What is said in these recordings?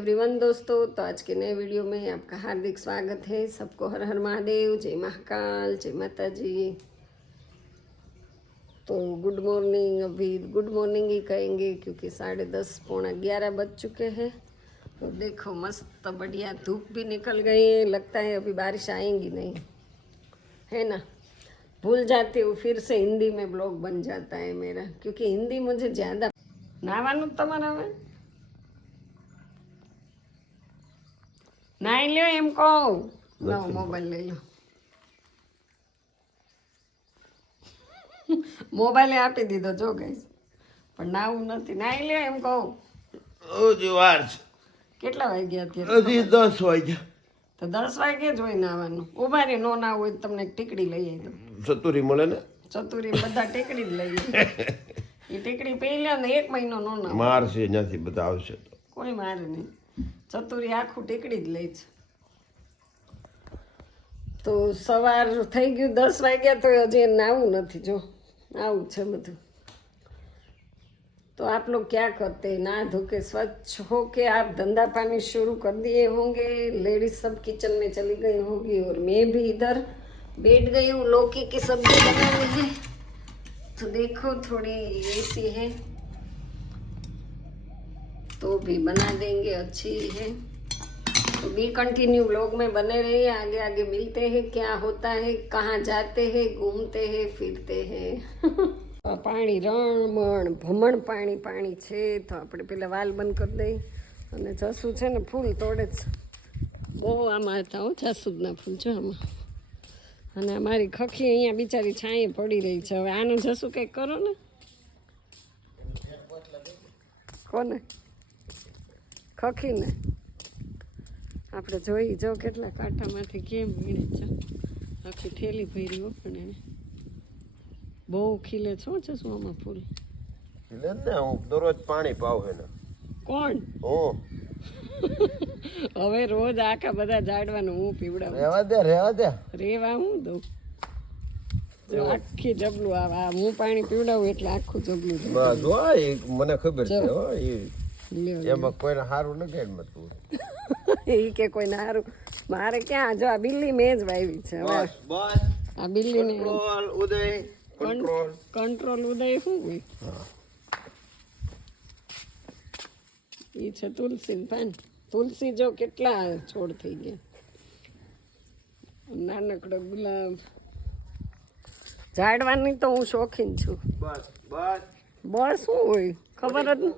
Everyone दोस्तों तो आज के नए वीडियो में आपका हार्दिक स्वागत है सबको हर हर महादेव जय महाकाल जय माता जी तो गुड मॉर्निंग अभी गुड मॉर्निंग ही कहेंगे क्योंकि साढ़े दस पौना ग्यारह बज चुके हैं तो देखो मस्त बढ़िया धूप भी निकल गई है लगता है अभी बारिश आएंगी नहीं है ना भूल जाती हूँ फिर से हिंदी में ब्लॉग बन जाता है मेरा क्योंकि हिंदी मुझे ज़्यादा નાવાનું જ તમારે નાઈ લ્યો એમ કહું. લો મોબાઈલ લઈ લો. મોબાઈલે આપી દીધો જો ગઈશ પણ નાવું નથી. નાઈ લ્યો એમ કહું. હજી વાર છે. કેટલા વાગ્યા અત્યારે હજી દસ વાગ્યા. તો દસ વાગે જ હોય નાવાનું. ઊભા રે નો ના હોય તો તમને ટીકડી લઈ આવી દઉં. ચતુરી મળે ને? ચતુરી બધા ટેકડી જ લઈ એ ટેકડી પહેલા ને એક મહિનો નો ના મારશે ત્યાંથી બધા આવશે તો. કોઈ મારે નહીં. ચતુરી આખું ટીકડી જ લે છે તો સવાર થઈ ગયું દસ વાગ્યા તો હજી નાવું નથી જો આવું છે બધું तो आप लोग क्या करते हैं नहा धो के स्वच्छ हो के आप धंधा पानी शुरू कर दिए होंगे लेडीज सब किचन में चली गई होगी और मैं भी इधर बैठ गई हूँ लौकी की सब्जी बनानी है तो देखो थोड़ी ऐसी है तो भी बना देंगे अच्छी है तो बी कंटिन्यू ब्लॉग में बने रहिए आगे आगे मिलते हैं क्या होता है कहाँ जाते हैं घूमते हैं फिरते हैं આ પાણી રણમણ ભમણ પાણી પાણી છે તો આપણે પેલા વાલ બંધ કરી દઈએ અને જસુ છે ને ફૂલ તોડે જ બહુ આમાં હતા હો જાસૂદના ફૂલ જો આમાં અને અમારી ખખી અહીંયા બિચારી છાંયે પડી રહી છે હવે આનું જસું કંઈક કરો ને કોને ખખીને. આપણે જોઈ જો કેટલા કાંટામાંથી કેમ વીણે છે. આખી થેલી ભરી હો પણ એને બહુ ખીલે છો છે શું આમાં ફૂલ. ખીલે ને હું દરરોજ પાણી પાવ એને. કોણ? હું. હવે રોજ આખા બધા ઝાડવાનું હું પીવડાવું રેવા દે રેવા દે. રેવા હું દઉં? આખી જબલું આવે આ હું પાણી પીવડાવું એટલે આખું જબલું મને ખબર છે એમાં કોઈને સારું ન કે મત એ કે કોઈને સારું મારે ક્યાં? જો આ બિલ્લી મેં જ વાવી છે બસ બસ. આ બિલ્લીને control Uday control control Uday શું હોય? એ છે તુલસી પાન. તુલસી જો કેટલા છોડ થઈ ગયા. નાનકડો ગુલાબ. ઝાડવાની તો હું શોખીન છું. બસ બસ. બસ શું હોય? ખબર જ ન-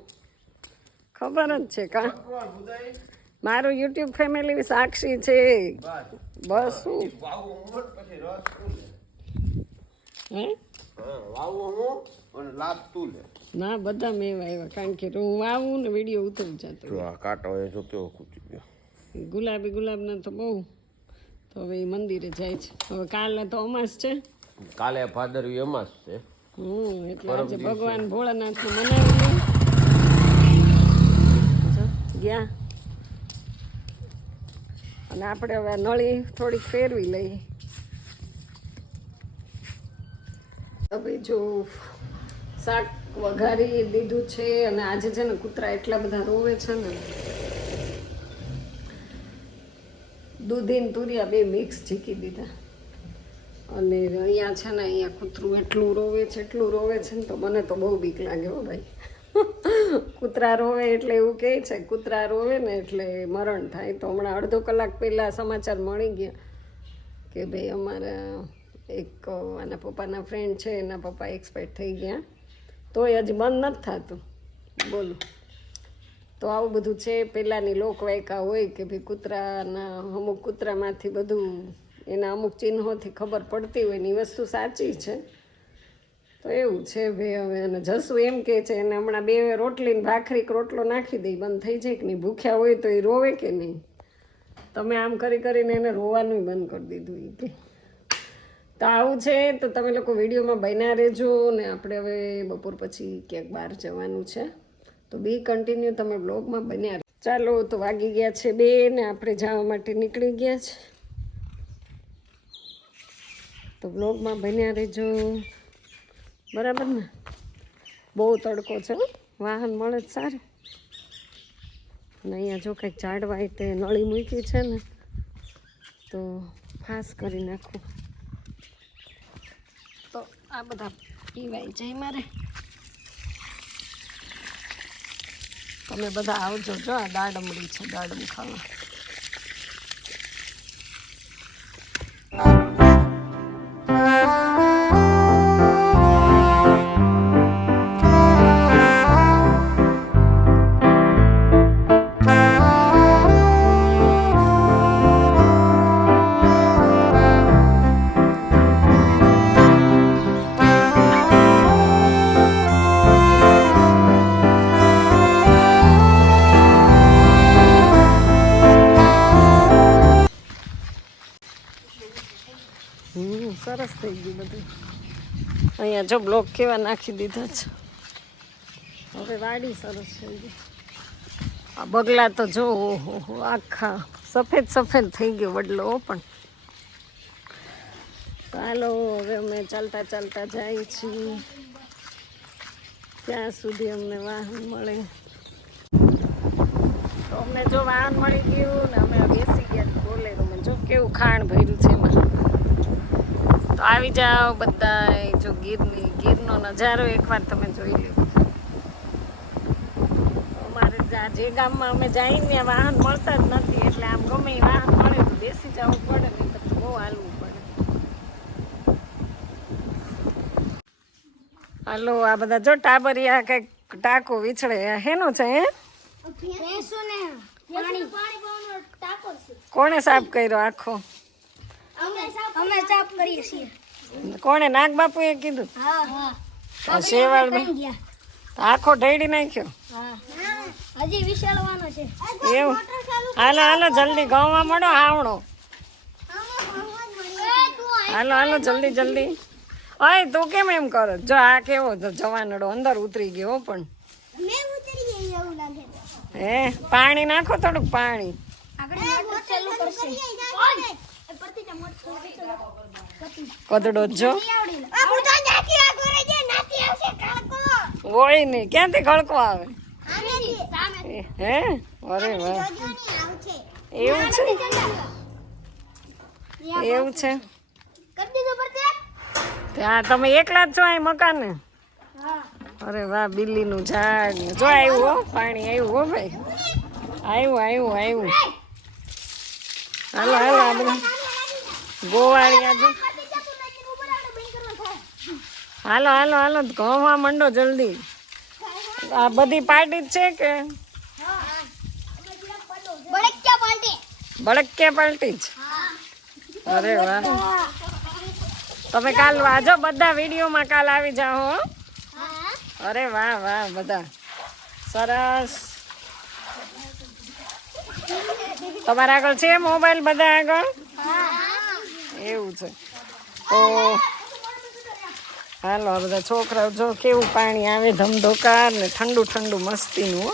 ખબર જ છે કા? મારું યુટ્યુબ ફેમિલી સાક્ષી છે. બસ. શું? ના બધા મેં આવ્યા કારણ કે હું વાવું ને વીડિયો ઉતરી જતો કાંટો એ જો કેવો ખૂટી ગયો. ગુલાબી ગુલાબના તો બહુ. તો હવે એ મંદિરે જાય છે. હવે કાલે તો અમાસ છે. કાલે ભાદરવી અમાસ છે. હમ એટલે આજે ભગવાન ભોળાનાથને મનાવી ગયા. અને આપણે હવે નળી થોડીક ફેરવી લઈએ હવે જો શાક વઘારી દીધું છે અને આજે છે ને કૂતરા એટલા બધા રોવે છે ને. દૂધીન તુરિયા બે મિક્સ ઝીકી દીધા. અને અહીંયા છે ને અહીંયા કૂતરું એટલું રોવે છે, એટલું રોવે છે ને તો મને તો બહુ બીક લાગે હો ભાઈ. કૂતરા રોવે એટલે એવું કહે છે, કૂતરા રોવે ને એટલે મરણ થાય. તો હમણાં અડધો કલાક પહેલાં સમાચાર મળી ગયા કે ભાઈ અમારા એક, આના પપ્પાના ફ્રેન્ડ છે, એના પપ્પા એક્સપાયર થઈ ગયા. તોય હજી બંધ નથી થતું. બોલો. તો આવું બધું છે, પહેલાંની લોકવાયકા હોય કે ભાઈ કૂતરાના, અમુક કૂતરામાંથી બધું એના અમુક ચિહ્નોથી ખબર પડતી હોય ને એ વસ્તુ સાચી છે. તો એવું છે ભાઈ હવે અને જસુ એમ કે છે, એને હમણાં બે રોટલી ને ભાખરી રોટલો નાખી દઈ બંધ થઈ જાય કે નહીં? ભૂખ્યા હોય તો એ રોવે કે નહીં? તમે આમ કરી કરીને એને રોવાનું બંધ કરી દીધું એ કે. તો આવું છે, તો તમે લોકો વિડીયોમાં બન્યા રહેજો ને આપણે હવે બપોર પછી ક્યાંક બહાર જવાનું છે. તો બી કન્ટિન્યુ તમે બ્લોગમાં બન્યા ચાલો, તો વાગી ગયા છે બે ને આપણે જવા માટે નીકળી ગયા છે. તો બ્લોગમાં બન્યા રહેજો. બરાબર ને? બહુ તડકો છે વાહન મળે જ સારું. ને અહીંયા જો કંઈક ઝાડવાય તે નળી મૂકી છે ને, તો ફાસ કરી નાખું. તો આ બધા પીવાય જાય મારે. તમે બધા આવજો જો, આ દાડમડી છે, દાડમ ખાવા. સરસ થઈ ગયું બધું. અહીંયા જો બ્લોક કેવા નાખી દીધા છે. હવે વાડી સરસ થઈ ગઈ. આ બગલા તો જો, ઓહો આખા સફેદ સફેદ થઈ ગયો વડલો પણ. ચાલો, હવે અમે ચાલતા ચાલતા જાય છીએ. ત્યાં સુધી અમને વાહન મળે. તો અમને જો વાહન મળી ગયું ને અમે બેસી ગયા બોલેરોમાં જો કેવું ખાણ ભર્યું છે તો આવી જાઓ બધા જો ગીરની ગીરનો નજારો એકવાર તમે જોઈ લો અમારે જે ગામમાં અમે જઈને વાહન મળતા જ નથી એટલે આમ ગમે એ વાહન મળે તો બેસી જવું પડે નહીં તો બહુ હાલવું પડે. હાલો આ બધા જો ટાબરિયા કંઈક ટાકો વીછળે હેનો છે હે? કોણે સાફ કર્યો આખો? અમે સાફ કરીએ છીએ. કોણે નાગ બાપુએ કીધું? હા. હા. શેવાળ ગયા? આખો ઢેડી નાખ્યો. હા. હજી વિશાળવાનો છે. એવું? હાલો હાલો જલ્દી ગામમાં મળો આવણો હાલો હાલો જલ્દી જલ્દી. ઓય તું કેમ એમ કરો? જો આ કેવો જો જવાનડો અંદર ઉતરી ગયો પણ. મેં ઉતરી ગઈ એવું લાગે. હે પાણી નાખો થોડુંક પાણી. આપણે કદડો જ હોય નહીં, ક્યાંથી ખડકો આવે? અરે એવું છે? એવું તમે એકલા જ છો અહીં મકાને? અરે વાહ, બિલ્લીનું ઝાડ જો આવ્યું હો, પાણી આવ્યું હો ભાઈ. આવ્યું આવ્યું આવ્યું. હાલો હાલો ગોવાળી આજે પરથી જા તું નાખીને ઉપર આપણે બંધ કરવા થાય હાલો હાલો હાલો ઘઉંમાં મંડો જલ્દી. આ બધી પાર્ટી જ છે કે? બળકિયા પાલટી ભડક્યા પાર્ટી જ? હા. અરે વાહ. તમે કાલ વાજો બધા વિડીયોમાં કાલ આવી જાઓ હો. હા. અરે વાહ વાહ બધા. સરસ. તમારા આગળ છે મોબાઈલ બધા આગળ? એવું છે. તો હાલો આ બધા છોકરાઓ જો કેવું પાણી આવે ધમધોકાર ને ઠંડુ ઠંડુ મસ્તીનું હો.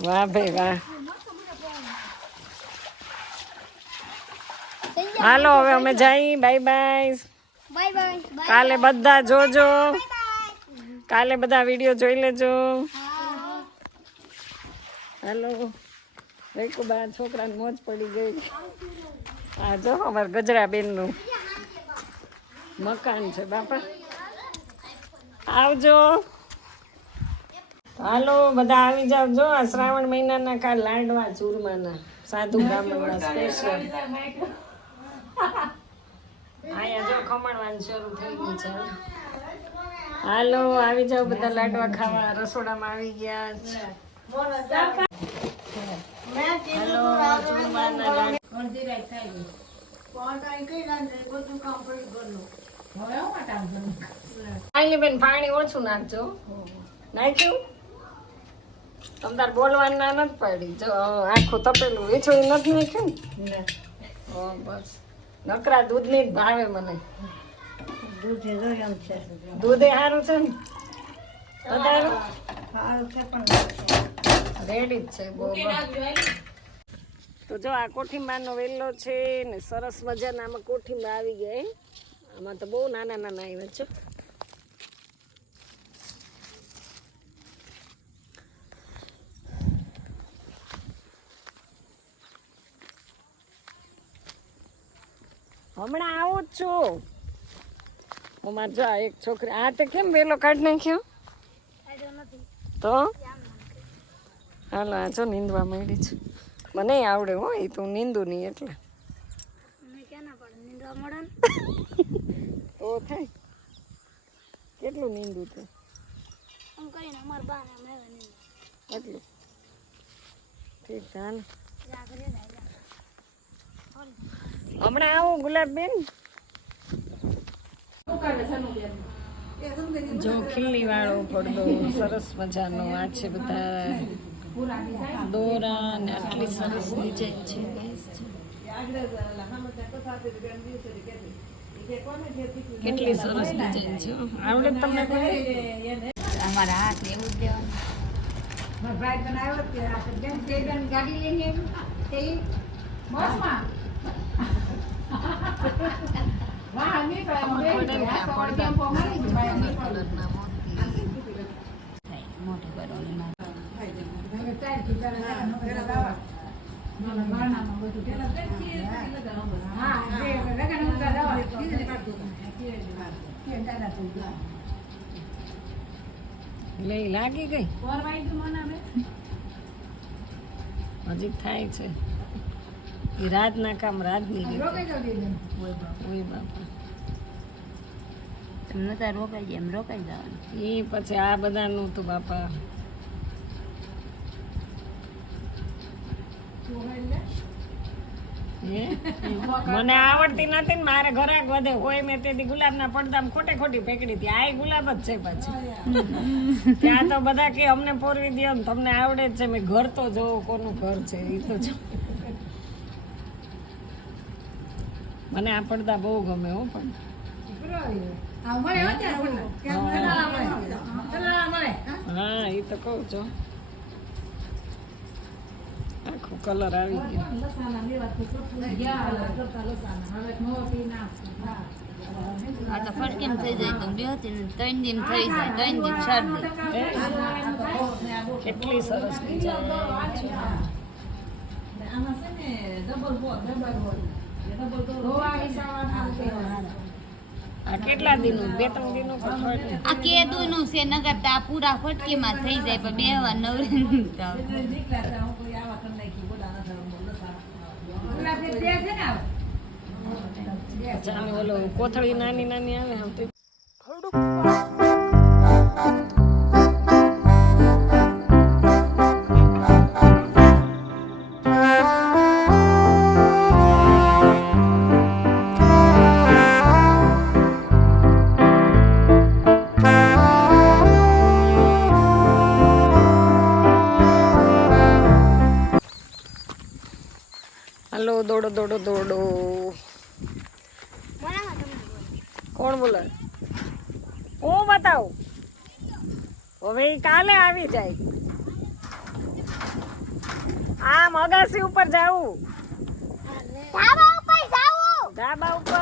વાહ ભાઈ વાહ. હાલો હવે અમે જઈ બાય બાય. બાય બાય કાલે બધા જોજો. કાલે બધા વીડિયો જોઈ લેજો. હાલો. રેકુબા છોકરાને મોજ પડી ગઈ. આ જો અમારા ગજરાબેનનું મકાન છે બાપા. આવજો. હાલો બધા આવી જાવ જો આ શ્રાવણ મહિનાના કાલ લાડવા ચૂરમાના. સાધુ બ્રાહ્મણના સ્પેશિયલ અહીંયા જો ખમણવાનું શરૂ થઈ ગયું છે. હાલો આવી જાવ બધા લાડવા ખાવા. રસોડામાં આવી ગયા છે હાલો ચૂરમાના લાડવા આઈલી બેન પાણી ઓછું નાખજો. નાખ્યું? તમ તાર બોલવાનું ના નથી પાડી. જો આખું તપેલું વેચવું નથી નાખ્યું? ને. બસ. નકરા દૂધની જ ભાવે મને. દૂધે સારું છે. ને? રેડી જ છે બહુ. તો જો આ કોઠીંબાનો વેલો છે ને સરસ મજાના આમાં કોઠીંબા આવી ગયા આમાં તો બહુ નાના નાના આવ્યા છો. હમણાં આવો જ છો. હું માર જો એક છોકરી આ તે કેમ વેલો કાઢ નાખ્યો? તો? હાલો આ છો નીંદવા મળી છું. મને આવડે હો એ તું નીંદુ નહીં એટલે. મને ના પડે? નીંદવા મળે ને? તો થાય. કેટલું નીંદું નીંદવા એટલું. ઠીક. હોલ. હમણાં આવું ગુલાબબેન. જો ખીલ્લી વાળો પડદો સરસ મજાનો. આ છે બધા દોરા ને આટલી સરસ ડિઝાઇન છે guys. કેટલી સરસ ડિઝાઇન છે હો. આવડે છે તમને કોઈ? અમારા હાથ એવું જ દેવાનું પડે ને ત્યાં પડદા. કલરના મોતી. મોટું કરવાનું લઈ લાગી ગઈ? હજી થાય છે. એ રાતના કામ રાતની ઓય બાપા. રોકાઈ જાય એમ રોકાઈ જવાનું. એ પછી આ બધાનું તો બાપા મને આવડતી નથી ને મારે ઘરાક વધે હોય મેં તેથી ગુલાબના પડદામાં ખોટે ખોટી ફેંકડી હતી. આ ગુલાબ જ છે પછી. ત્યાં તો બધા કે અમને પોરવી દો ને તમને આવડે જ છે. મેં ઘર તો જોવો કોનું ઘર છે એ તો જો. મને આ પડદા બહુ ગમે હો પણ. હા એ તો કહું છું. આખું કલર આવી આ તો ફટકેમ થઈ જાય તો બે હતી ને ત્રણ દિન થઈ જાય ત્રણ દિન ચાર દિન? કેટલી સરસ ડિઝાઇન છે આ કેટલા દિનનું બે ત્રણ દિનનું? આ કેદું નું છે નગર તો આ પૂરા ફટકીમાં થઈ જાય પણ બે વાર નવરે પછી આને ઓલો કોથળી નાની નાની આવે આમ દોડો. કોણ બોલે? હું બતાવું? હવે કાલે આવી જાય. આમ અગાસી ઉપર જાવું. ધાબા ઉપર જાવું. ધાબા ઉપર.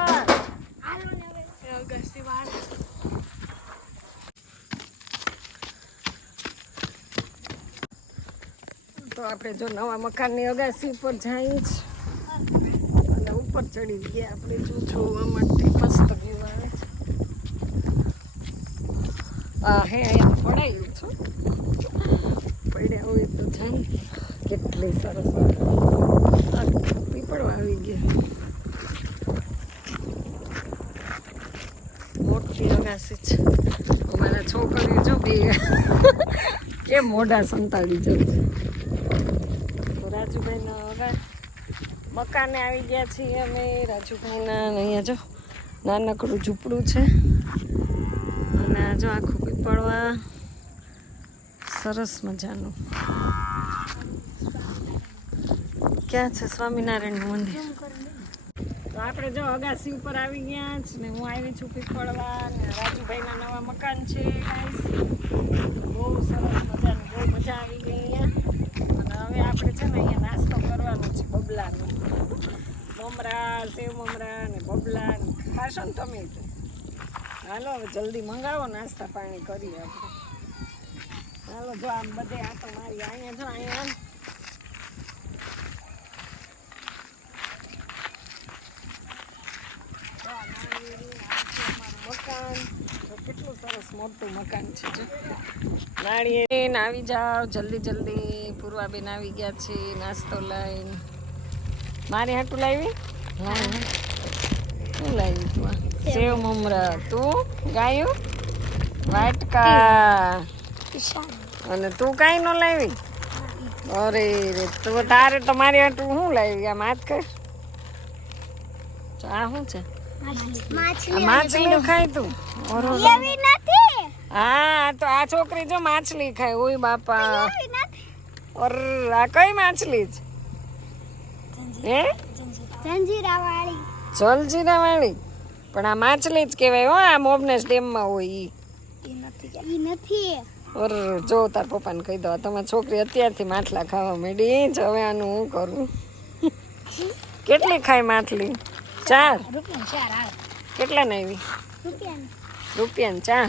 તો આપણે જો નવા મકાનની અગાસી ઉપર જઈએ અને ઉપર ચડી ગયા આપણે જો જોવા માટે મસ્ત વ્યૂ આવે છે. આ હે, અહીંયા પડાયું છું. પડ્યા હોય તો જાય કેટલી સરસ પીપળો આવી ગયા મોટી અગાસી છે. અમારા છોકરીઓ જો બે. કેમ મોઢા સંતાડી તો રાજુભાઈના હવે મકાને આવી ગયા છીએ અમે રાજુભાઈના અહીંયા જો નાનકડું ઝૂંપડું છે. અને આ જો આખું પીપળવા. સરસ મજાનું. ક્યાં છે સ્વામિનારાયણનું મંદિર? તો આપણે જો અગાસી ઉપર આવી ગયા છે ને હું આવી છું પીપળવા ને રાજુભાઈના નવા મકાન છે. બહુ સરસ મજાનું, બહુ મજા આવી ગઈ અહીંયા. હવે આપણે છે ને અહીંયા નાસ્તો કરવાનો છે, બબલાનો. મમરા સેવ મમરા ને બબલા ને ખાશો ને તમે તો. હાલો, હવે જલ્દી મંગાવો નાસ્તા પાણી કરીએ આપણે. હાલો, જો આમ બધે આ તો મારી અહીંયા, જો અહીંયા આમ. મકાન જો કેટલું સરસ મોટું મકાન છે જો. આવી જાઓ જલ્દી જલ્દી. પૂર્વાબેન આવી ગયા છે નાસ્તો લઈને. મારે હાટું લાવી? શું લાવી તું સેવ. મમરા. તું ગાયું? વાટકા. અને તું કાંઈ ન લાવી? અરે રે તો તારે તો મારી હાટું શું લાવી? આમ હાથ કર. આ શું છે? માછલી. ખાય તું? હા તો આ છોકરી જો માછલી ખાય. ઓય બાપા. ઓર આ કઈ માછલી છે? હે? જંજીરા. વાળી જલજીરા વાળી પણ આ માછલી જ કહેવાય હો આ મોબનેસ ડેમમાં હોય ઈ. નથી ઓર જો તાર પપ્પાને કહી દો તમારી છોકરી અત્યારથી માછલા ખાવા માંડી. જ હવે આનું હું કરું? કેટલી ખાય માછલી? ચાર? કેટલા ને આવી. રૂપિયા ચા?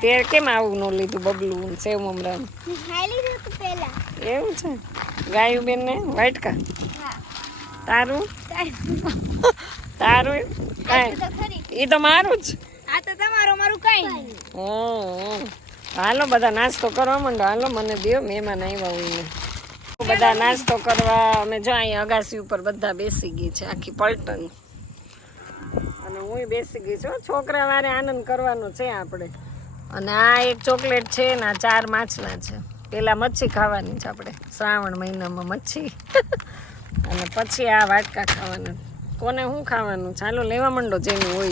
તેર કેમ આવું ન લીધું બબલું સેવ મમરાનું એવું છે? ગાયું બેન ને? વાટકા તારું? તારું. કાંઈ? એ તો મારું જ? આ તો તમારો મારું કઈ હમ. હાલો બધા નાસ્તો કરવા માંડો. હાલો મને દો મહેમાન આવ્યા હોય ને. બધા નાસ્તો કરવા અમે જો અહીંયા અગાસી ઉપર બધા બેસી ગઈ છે આખી પલટન. અને હું બેસી ગઈ છું. છોકરા વારે આનંદ કરવાનો છે આપણે. અને આ એક ચોકલેટ છે ને, આ ચાર માછલા છે. પેલા મચ્છી ખાવાની છે આપણે. શ્રાવણ મહિનામાં મચ્છી. અને પછી આ વાટકા ખાવાના. કોને શું ખાવાનું? ચાલો, લેવા માંડો જેનું હોય.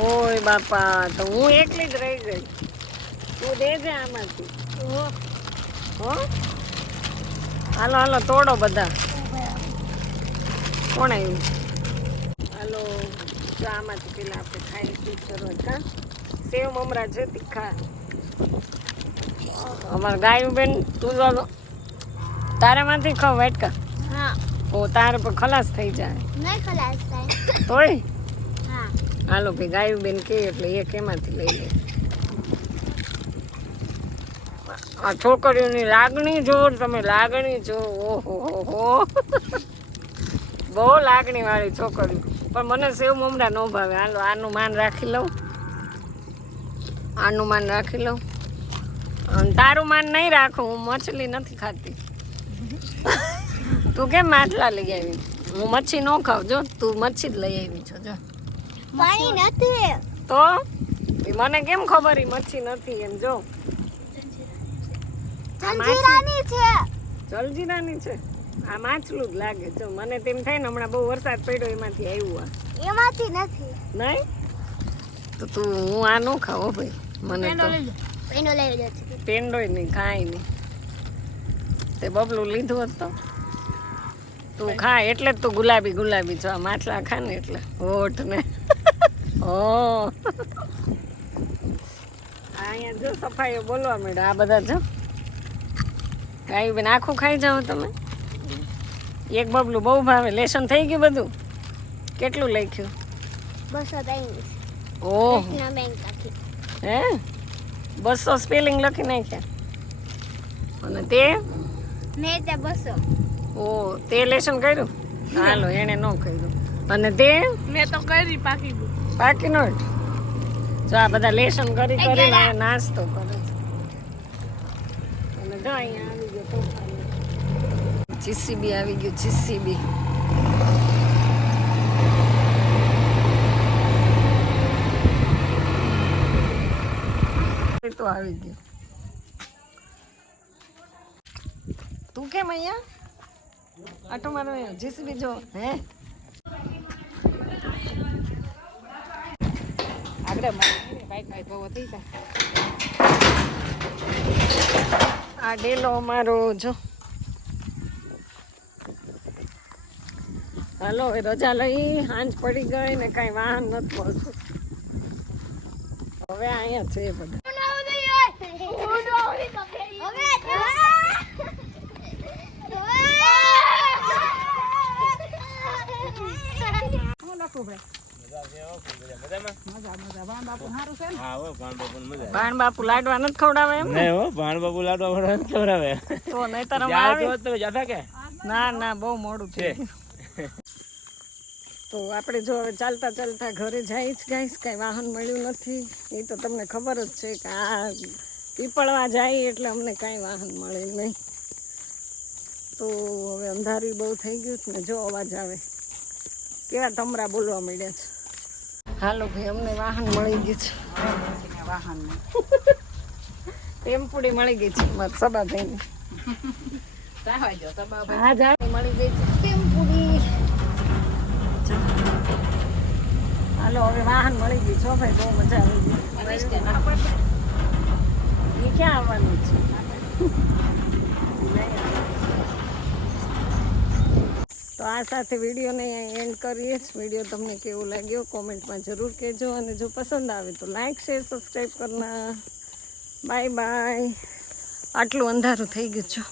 ઓય બાપા, તો હું એકલી જ રહી ગઈ. તું દેજે આમાંથી. હો? હાલો હાલો, તોડો બધા. કોણ આવ્યું? હાલો જો આમાંથી પેલા આપણે ખાઈ શરૂઆત કા સેવ મમરા છે તીખા અમારા ગાયું બેન તું જો તારામાંથી ખાવ વાટકા? હા. ઓ તારે પણ ખલાસ થઈ જાય. નહીં ખલાસ થાય. તોય? હા. હાલો ભાઈ ગાયું બેન કે એટલે એ કેમાંથી લઈ લે. આ છોકરીઓની લાગણી જો તમે લાગણી જો ઓહો હો હો. બહુ લાગણી વાળી છોકરી પણ મને સેવ મમરા ન ભાવે. હાલો આનું માન રાખી લઉં. આનું માન રાખી લઉં. અને તારું માન નહીં રાખું હું મછલી નથી ખાતી. તું કેમ માછલા લઈ આવી? હું મચ્છી ન ખાઉં. જો તું મચ્છી જ લઈ આવી છો જો. પાણી નથી. તો? એ મને કેમ ખબર? ઈ મચ્છી નથી એમ જો. જલજીરાની છે. જલજીરાની છે? આ માછલું જ લાગે. જો મને તેમ થાય ને હમણાં બહુ વરસાદ પડ્યો એમાંથી આવ્યું આ. એમાંથી નથી. નહીં? તો તું હું આ ન ખાવો ભાઈ. મને તો એનો લઈ લો છે પેંડોય નહીં કાંઈ નહીં. તે બબલું લીધું હોત તો. તું ખા એટલે જ તું ગુલાબી ગુલાબી છો આ માછલા ખા ને એટલે. હોઠ ને. ઓ. અહીંયા જો સફાઈઓ બોલવા માંડ્યા આ બધા જો. કાંઈ બેન આખું ખાઈ જાઓ તમે. એક બબલું બહુ ભાવે. લેસન થઈ ગયું બધું? કેટલું લખ્યું? બસો ઓહ. આખી હે? બસો સ્પેલિંગ લખી નાખ્યા. અને તે? મેં તે બસો. ઓ તે લેસન કર્યું? હાલો એણે ન કર્યું. અને તે? મેં તો કરી પાકી પાકી નો જો આ બધા લેસન કરી કરીને નાસ્તો કરે અને જો અહીંયા જીસીબી આવી ગયું, જીસીબી. તો આવી ગયું. તું કેમ અહીંયા? આટો મારો જીસીબી જો, હે? આગળ આ ડેલો અમારો, જો. હાલો રજા લઈ સાંજ પડી ગઈ ને કઈ વાહન નથી મળતું. હવે અહીંયા છે બધા. ભાણ બાપુ લાડવા નથી ખવડાવે એમ ને નહીં હો ભાણ બાપુ લાડવા ખવડાવે તો નહીતર અમે જાઓ આવી તો તમે જાતા કે? ના ના બહુ મોડું છે. તો આપણે જો હવે ચાલતા ચાલતા ઘરે જાય જ ગાઈશ કાંઈ વાહન મળ્યું નથી. એ તો તમને ખબર જ છે કે આ પીપળવા જાય એટલે અમને કાંઈ વાહન મળે નહીં. તો હવે અંધારી બહુ થઈ ગયું ને જો અવાજ આવે. કેવા તમરા બોલવા માંડ્યા છે? હાલો ભાઈ અમને વાહન મળી ગયું છે. વાહન ટેમ્પુડી મળી ગઈ છે મારા સબા હા જા. મળી ગઈ છે. હાલો હવે વાહન મળી ગયું છો ભાઈ બહુ મજા આવી ગઈ. એ ક્યાં આવવાનું છે? તો આ સાથે વિડીયોને એન્ડ કરીએ જ. વીડિયો તમને કેવો લાગ્યો કોમેન્ટમાં જરૂર કહેજો અને જો પસંદ આવે તો લાઈક શેર સબસ્ક્રાઈબ કરના. બાય બાય આટલું અંધારું થઈ ગયું છે.